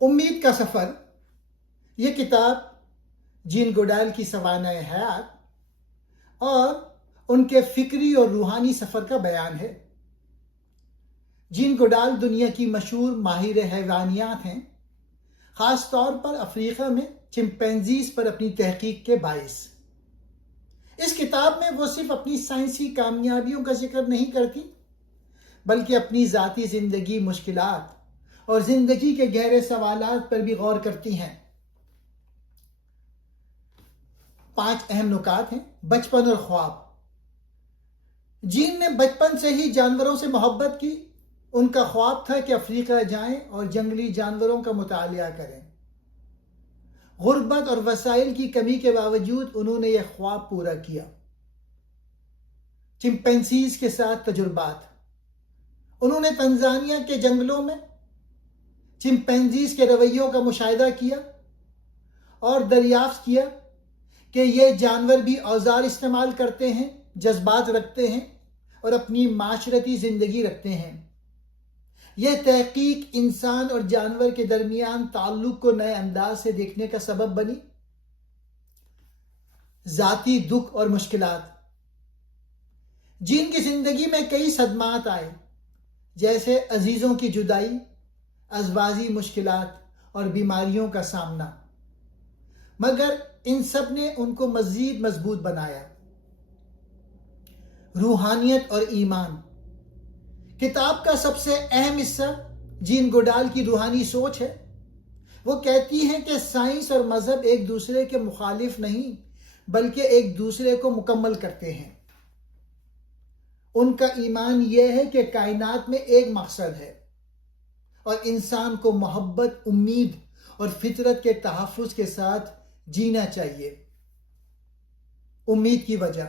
امید کا سفر، یہ کتاب جین گوڈال کی سوانح حیات اور ان کے فکری اور روحانی سفر کا بیان ہے۔ جین گوڈال دنیا کی مشہور ماہر حیوانیات ہیں، خاص طور پر افریقہ میں چمپینزیز پر اپنی تحقیق کے باعث۔ اس کتاب میں وہ صرف اپنی سائنسی کامیابیوں کا ذکر نہیں کرتی، بلکہ اپنی ذاتی زندگی، مشکلات اور زندگی کے گہرے سوالات پر بھی غور کرتی ہیں۔ 5 اہم نکات ہیں۔ بچپن اور خواب۔ جین نے بچپن سے ہی جانوروں سے محبت کی۔ ان کا خواب تھا کہ افریقہ جائیں اور جنگلی جانوروں کا مطالعہ کریں۔ غربت اور وسائل کی کمی کے باوجود انہوں نے یہ خواب پورا کیا۔ چمپینزیز کے ساتھ تجربات۔ انہوں نے تنزانیہ کے جنگلوں میں چمپینزیز کے رویوں کا مشاہدہ کیا اور دریافت کیا کہ یہ جانور بھی اوزار استعمال کرتے ہیں، جذبات رکھتے ہیں اور اپنی معاشرتی زندگی رکھتے ہیں۔ یہ تحقیق انسان اور جانور کے درمیان تعلق کو نئے انداز سے دیکھنے کا سبب بنی۔ ذاتی دکھ اور مشکلات۔ جین کی زندگی میں کئی صدمات آئے، جیسے عزیزوں کی جدائی، ازواجی مشکلات اور بیماریوں کا سامنا، مگر ان سب نے ان کو مزید مضبوط بنایا۔ روحانیت اور ایمان۔ کتاب کا سب سے اہم حصہ جین گوڈال کی روحانی سوچ ہے۔ وہ کہتی ہیں کہ سائنس اور مذہب ایک دوسرے کے مخالف نہیں، بلکہ ایک دوسرے کو مکمل کرتے ہیں۔ ان کا ایمان یہ ہے کہ کائنات میں ایک مقصد ہے اور انسان کو محبت، امید اور فطرت کے تحفظ کے ساتھ جینا چاہیے۔ امید کی وجہ۔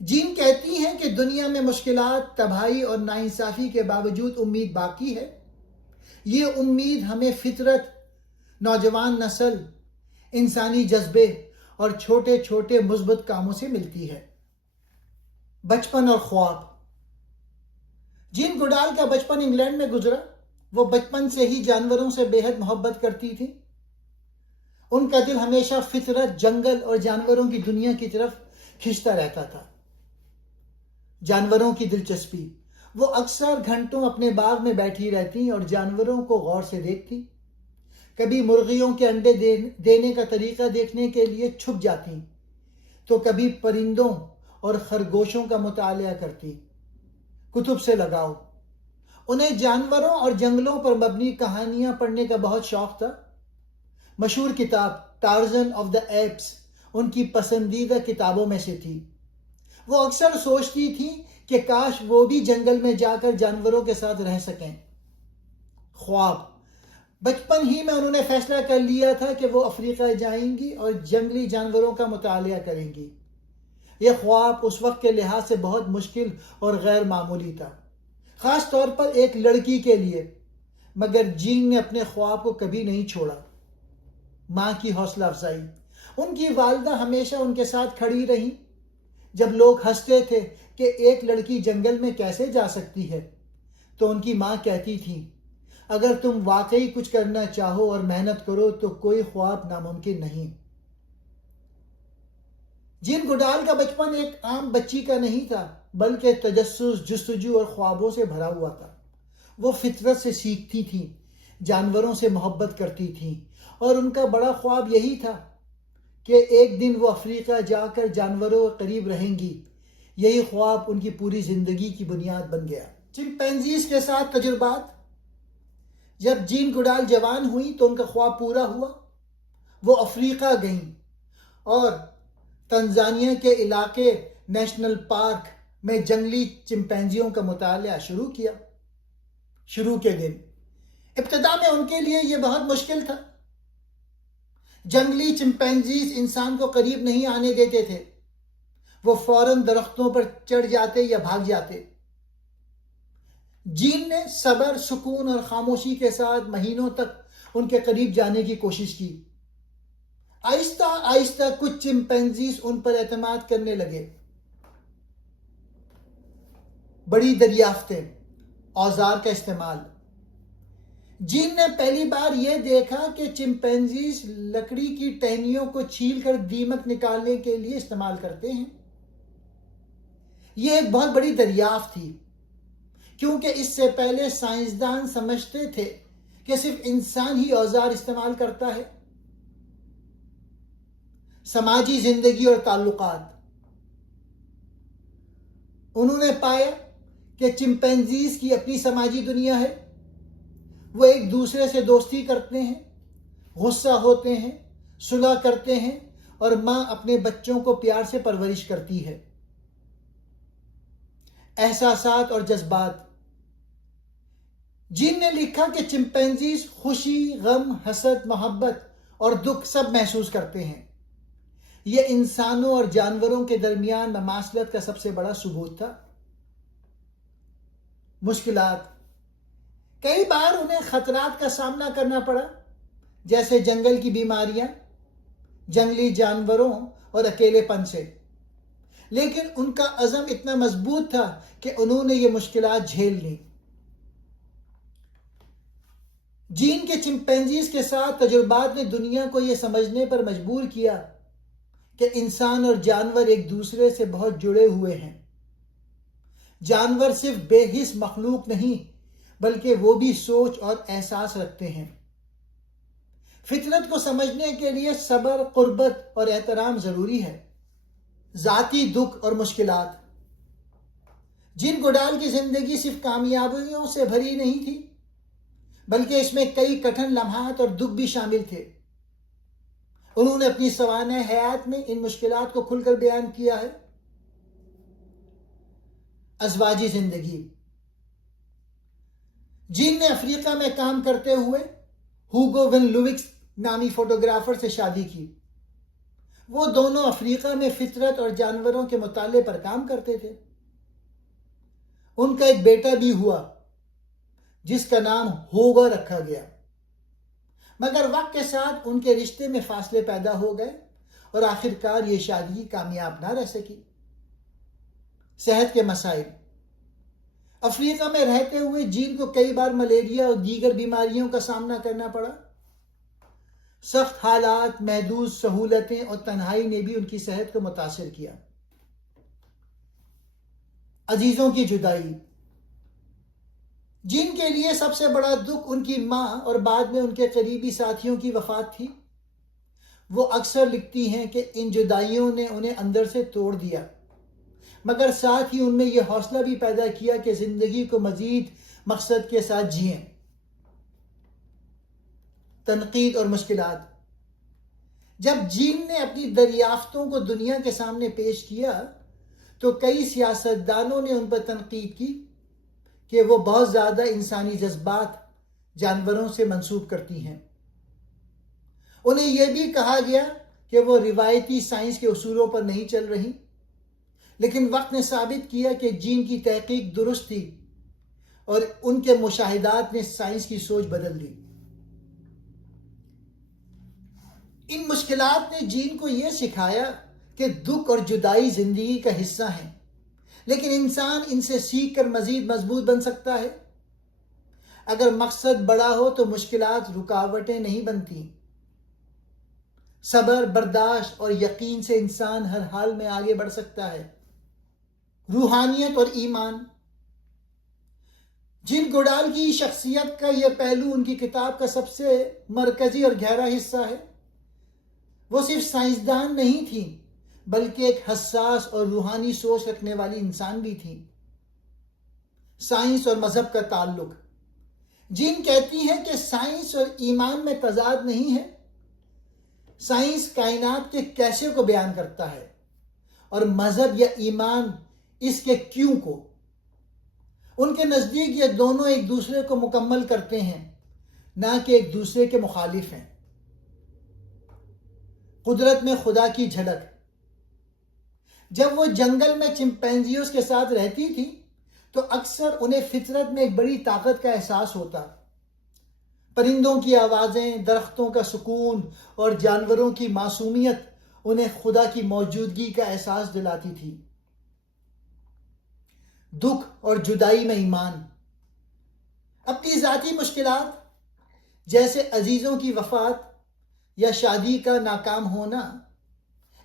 جین کہتی ہیں کہ دنیا میں مشکلات، تباہی اور ناانصافی کے باوجود امید باقی ہے۔ یہ امید ہمیں فطرت، نوجوان نسل، انسانی جذبے اور چھوٹے چھوٹے مثبت کاموں سے ملتی ہے۔ بچپن اور خواب۔ جین گوڈال کا بچپن انگلینڈ میں گزرا۔ وہ بچپن سے ہی جانوروں سے بے حد محبت کرتی تھی۔ ان کا دل ہمیشہ فطرت، جنگل اور جانوروں کی دنیا کی طرف کھنچتا رہتا تھا۔ جانوروں کی دلچسپی۔ وہ اکثر گھنٹوں اپنے باغ میں بیٹھی رہتی اور جانوروں کو غور سے دیکھتی۔ کبھی مرغیوں کے انڈے دینے کا طریقہ دیکھنے کے لیے چھپ جاتی، تو کبھی پرندوں اور خرگوشوں کا مطالعہ کرتی۔ کتب سے لگاؤ۔ انہیں جانوروں اور جنگلوں پر مبنی کہانیاں پڑھنے کا بہت شوق تھا۔ مشہور کتاب ٹارزن آف دی ایپس ان کی پسندیدہ کتابوں میں سے تھی۔ وہ اکثر سوچتی تھی کہ کاش وہ بھی جنگل میں جا کر جانوروں کے ساتھ رہ سکیں۔ خواب۔ بچپن ہی میں انہوں نے فیصلہ کر لیا تھا کہ وہ افریقہ جائیں گی اور جنگلی جانوروں کا مطالعہ کریں گی۔ یہ خواب اس وقت کے لحاظ سے بہت مشکل اور غیر معمولی تھا، خاص طور پر ایک لڑکی کے لیے، مگر جین نے اپنے خواب کو کبھی نہیں چھوڑا۔ ماں کی حوصلہ افزائی۔ ان کی والدہ ہمیشہ ان کے ساتھ کھڑی رہی۔ جب لوگ ہنستے تھے کہ ایک لڑکی جنگل میں کیسے جا سکتی ہے، تو ان کی ماں کہتی تھی، اگر تم واقعی کچھ کرنا چاہو اور محنت کرو تو کوئی خواب ناممکن نہیں۔ جین گوڈال کا بچپن ایک عام بچی کا نہیں تھا، بلکہ تجسس، جستجو اور خوابوں سے بھرا ہوا تھا۔ وہ فطرت سے سیکھتی تھیں، جانوروں سے محبت کرتی تھیں، اور ان کا بڑا خواب یہی تھا کہ ایک دن وہ افریقہ جا کر جانوروں کے قریب رہیں گی۔ یہی خواب ان کی پوری زندگی کی بنیاد بن گیا۔ چمپینزیز کے ساتھ تجربات۔ جب جین گوڈال جوان ہوئی تو ان کا خواب پورا ہوا۔ وہ افریقہ گئیں اور تنزانیہ کے علاقے نیشنل پارک میں جنگلی چمپینزیوں کا مطالعہ شروع کیا۔ شروع کے دن۔ ابتدا میں ان کے لیے یہ بہت مشکل تھا۔ جنگلی چمپینزیز انسان کو قریب نہیں آنے دیتے تھے۔ وہ فوراً درختوں پر چڑھ جاتے یا بھاگ جاتے۔ جین نے صبر، سکون اور خاموشی کے ساتھ مہینوں تک ان کے قریب جانے کی کوشش کی۔ آہستہ آہستہ کچھ چمپینزیز ان پر اعتماد کرنے لگے۔ بڑی دریافتیں، اوزار کا استعمال۔ جین نے پہلی بار یہ دیکھا کہ چمپینزیز لکڑی کی ٹہنیوں کو چھیل کر دیمک نکالنے کے لیے استعمال کرتے ہیں۔ یہ ایک بہت بڑی دریافت تھی، کیونکہ اس سے پہلے سائنسدان سمجھتے تھے کہ صرف انسان ہی اوزار استعمال کرتا ہے۔ سماجی زندگی اور تعلقات۔ انہوں نے پایا کہ چمپینزیز کی اپنی سماجی دنیا ہے۔ وہ ایک دوسرے سے دوستی کرتے ہیں، غصہ ہوتے ہیں، صلح کرتے ہیں، اور ماں اپنے بچوں کو پیار سے پرورش کرتی ہے۔ احساسات اور جذبات۔ جین نے لکھا کہ چمپینزیز خوشی، غم، حسد، محبت اور دکھ سب محسوس کرتے ہیں۔ یہ انسانوں اور جانوروں کے درمیان مماثلت کا سب سے بڑا ثبوت تھا۔ مشکلات۔ کئی بار انہیں خطرات کا سامنا کرنا پڑا، جیسے جنگل کی بیماریاں، جنگلی جانوروں اور اکیلے پن سے، لیکن ان کا عزم اتنا مضبوط تھا کہ انہوں نے یہ مشکلات جھیل لیں۔ جین کے چمپینزیز کے ساتھ تجربات نے دنیا کو یہ سمجھنے پر مجبور کیا کہ انسان اور جانور ایک دوسرے سے بہت جڑے ہوئے ہیں۔ جانور صرف بے حس مخلوق نہیں، بلکہ وہ بھی سوچ اور احساس رکھتے ہیں۔ فطرت کو سمجھنے کے لیے صبر، قربت اور احترام ضروری ہے۔ ذاتی دکھ اور مشکلات۔ جین گوڈال کی زندگی صرف کامیابیوں سے بھری نہیں تھی، بلکہ اس میں کئی کٹھن لمحات اور دکھ بھی شامل تھے۔ انہوں نے اپنی سوانح حیات میں ان مشکلات کو کھل کر بیان کیا ہے۔ ازواجی زندگی۔ جین نے افریقہ میں کام کرتے ہوئے ہوگو ون لوئکس نامی فوٹوگرافر سے شادی کی۔ وہ دونوں افریقہ میں فطرت اور جانوروں کے مطالعے پر کام کرتے تھے۔ ان کا ایک بیٹا بھی ہوا، جس کا نام ہوگو رکھا گیا، مگر وقت کے ساتھ ان کے رشتے میں فاصلے پیدا ہو گئے اور آخرکار یہ شادی کامیاب نہ رہ سکی۔ صحت کے مسائل۔ افریقہ میں رہتے ہوئے جین کو کئی بار ملیریا اور دیگر بیماریوں کا سامنا کرنا پڑا۔ سخت حالات، محدود سہولتیں اور تنہائی نے بھی ان کی صحت کو متاثر کیا۔ عزیزوں کی جدائی۔ جین کے لیے سب سے بڑا دکھ ان کی ماں اور بعد میں ان کے قریبی ساتھیوں کی وفات تھی۔ وہ اکثر لکھتی ہیں کہ ان جدائیوں نے انہیں اندر سے توڑ دیا، مگر ساتھ ہی ان میں یہ حوصلہ بھی پیدا کیا کہ زندگی کو مزید مقصد کے ساتھ جئیں۔ تنقید اور مشکلات۔ جب جین نے اپنی دریافتوں کو دنیا کے سامنے پیش کیا تو کئی سیاستدانوں نے ان پر تنقید کی کہ وہ بہت زیادہ انسانی جذبات جانوروں سے منسوب کرتی ہیں۔ انہیں یہ بھی کہا گیا کہ وہ روایتی سائنس کے اصولوں پر نہیں چل رہی، لیکن وقت نے ثابت کیا کہ جین کی تحقیق درست تھی اور ان کے مشاہدات نے سائنس کی سوچ بدل دی۔ ان مشکلات نے جین کو یہ سکھایا کہ دکھ اور جدائی زندگی کا حصہ ہیں، لیکن انسان ان سے سیکھ کر مزید مضبوط بن سکتا ہے۔ اگر مقصد بڑا ہو تو مشکلات رکاوٹیں نہیں بنتی۔ صبر، برداشت اور یقین سے انسان ہر حال میں آگے بڑھ سکتا ہے۔ روحانیت اور ایمان۔ جین گوڈال کی شخصیت کا یہ پہلو ان کی کتاب کا سب سے مرکزی اور گہرا حصہ ہے۔ وہ صرف سائنسدان نہیں تھیں، بلکہ ایک حساس اور روحانی سوچ رکھنے والی انسان بھی تھیں۔ سائنس اور مذہب کا تعلق۔ جین کہتی ہیں کہ سائنس اور ایمان میں تضاد نہیں ہے۔ سائنس کائنات کے کیسے کو بیان کرتا ہے اور مذہب یا ایمان اس کے کیوں کو۔ ان کے نزدیک یہ دونوں ایک دوسرے کو مکمل کرتے ہیں، نہ کہ ایک دوسرے کے مخالف ہیں۔ قدرت میں خدا کی جھلک۔ جب وہ جنگل میں چمپینزیوں کے ساتھ رہتی تھی تو اکثر انہیں فطرت میں ایک بڑی طاقت کا احساس ہوتا۔ پرندوں کی آوازیں، درختوں کا سکون اور جانوروں کی معصومیت انہیں خدا کی موجودگی کا احساس دلاتی تھی۔ دکھ اور جدائی میں ایمان۔ اپنی ذاتی مشکلات، جیسے عزیزوں کی وفات یا شادی کا ناکام ہونا،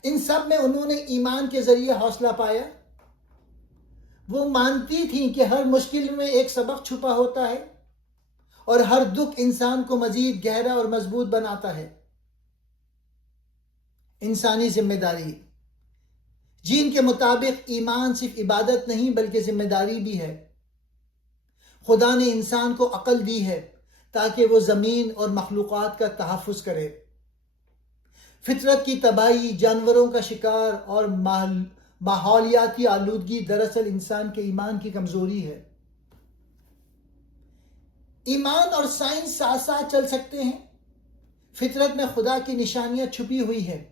ان سب میں انہوں نے ایمان کے ذریعے حوصلہ پایا۔ وہ مانتی تھیں کہ ہر مشکل میں ایک سبق چھپا ہوتا ہے اور ہر دکھ انسان کو مزید گہرا اور مضبوط بناتا ہے۔ انسانی ذمہ داری، جن کے مطابق ایمان صرف عبادت نہیں بلکہ ذمہ داری بھی ہے۔ خدا نے انسان کو عقل دی ہے تاکہ وہ زمین اور مخلوقات کا تحفظ کرے۔ فطرت کی تباہی، جانوروں کا شکار اور ماحولیاتی آلودگی دراصل انسان کے ایمان کی کمزوری ہے۔ ایمان اور سائنس ساتھ ساتھ چل سکتے ہیں۔ فطرت میں خدا کی نشانیاں چھپی ہوئی ہیں۔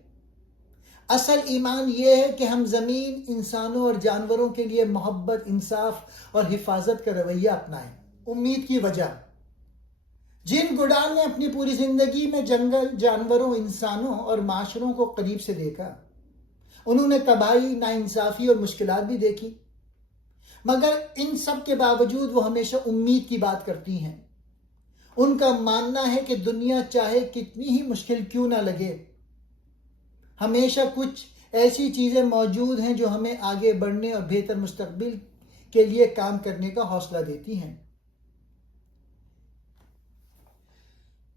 اصل ایمان یہ ہے کہ ہم زمین، انسانوں اور جانوروں کے لیے محبت، انصاف اور حفاظت کا رویہ اپنائیں۔ امید کی وجہ، جن گڈال نے اپنی پوری زندگی میں جنگل، جانوروں، انسانوں اور معاشروں کو قریب سے دیکھا۔ انہوں نے تباہی، ناانصافی اور مشکلات بھی دیکھی، مگر ان سب کے باوجود وہ ہمیشہ امید کی بات کرتی ہیں۔ ان کا ماننا ہے کہ دنیا چاہے کتنی ہی مشکل کیوں نہ لگے، ہمیشہ کچھ ایسی چیزیں موجود ہیں جو ہمیں آگے بڑھنے اور بہتر مستقبل کے لیے کام کرنے کا حوصلہ دیتی ہیں۔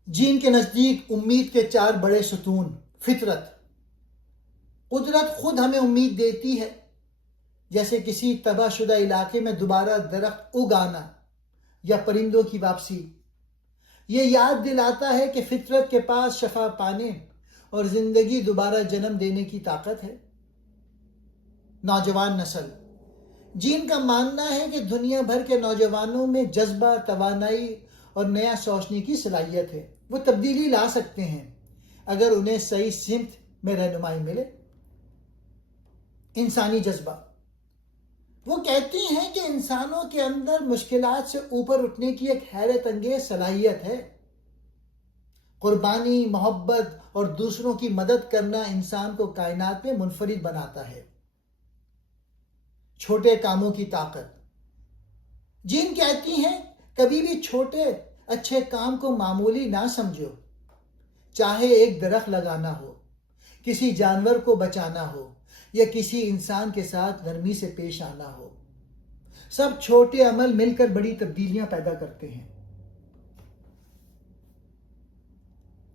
جن کے نزدیک امید کے 4 بڑے ستون۔ فطرت، قدرت خود ہمیں امید دیتی ہے، جیسے کسی تباہ شدہ علاقے میں دوبارہ درخت اگانا یا پرندوں کی واپسی۔ یہ یاد دلاتا ہے کہ فطرت کے پاس شفا پانے اور زندگی دوبارہ جنم دینے کی طاقت ہے۔ نوجوان نسل، جن کا ماننا ہے کہ دنیا بھر کے نوجوانوں میں جذبہ، توانائی اور نیا سوچنے کی صلاحیت ہے۔ وہ تبدیلی لا سکتے ہیں اگر انہیں صحیح سمت میں رہنمائی ملے۔ انسانی جذبہ، وہ کہتی ہیں کہ انسانوں کے اندر مشکلات سے اوپر اٹھنے کی ایک حیرت انگیز صلاحیت ہے۔ قربانی، محبت اور دوسروں کی مدد کرنا انسان کو کائنات میں منفرد بناتا ہے۔ چھوٹے کاموں کی طاقت، جن کہتی ہیں کبھی بھی چھوٹے اچھے کام کو معمولی نہ سمجھو، چاہے ایک درخت لگانا ہو، کسی جانور کو بچانا ہو یا کسی انسان کے ساتھ نرمی سے پیش آنا ہو۔ سب چھوٹے عمل مل کر بڑی تبدیلیاں پیدا کرتے ہیں۔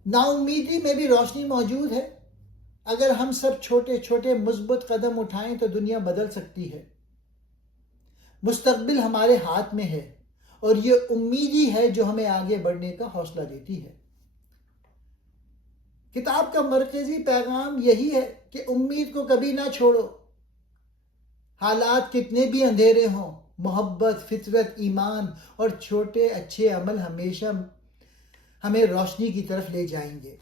نا امیدی میں بھی روشنی موجود ہے۔ اگر ہم سب چھوٹے چھوٹے مثبت قدم اٹھائیں تو دنیا بدل سکتی ہے۔ مستقبل ہمارے ہاتھ میں ہے اور یہ امید ہی ہے جو ہمیں آگے بڑھنے کا حوصلہ دیتی ہے۔ کتاب کا مرکزی پیغام یہی ہے کہ امید کو کبھی نہ چھوڑو۔ حالات کتنے بھی اندھیرے ہوں، محبت، فطرت، ایمان اور چھوٹے اچھے عمل ہمیشہ ہمیں روشنی کی طرف لے جائیں گے۔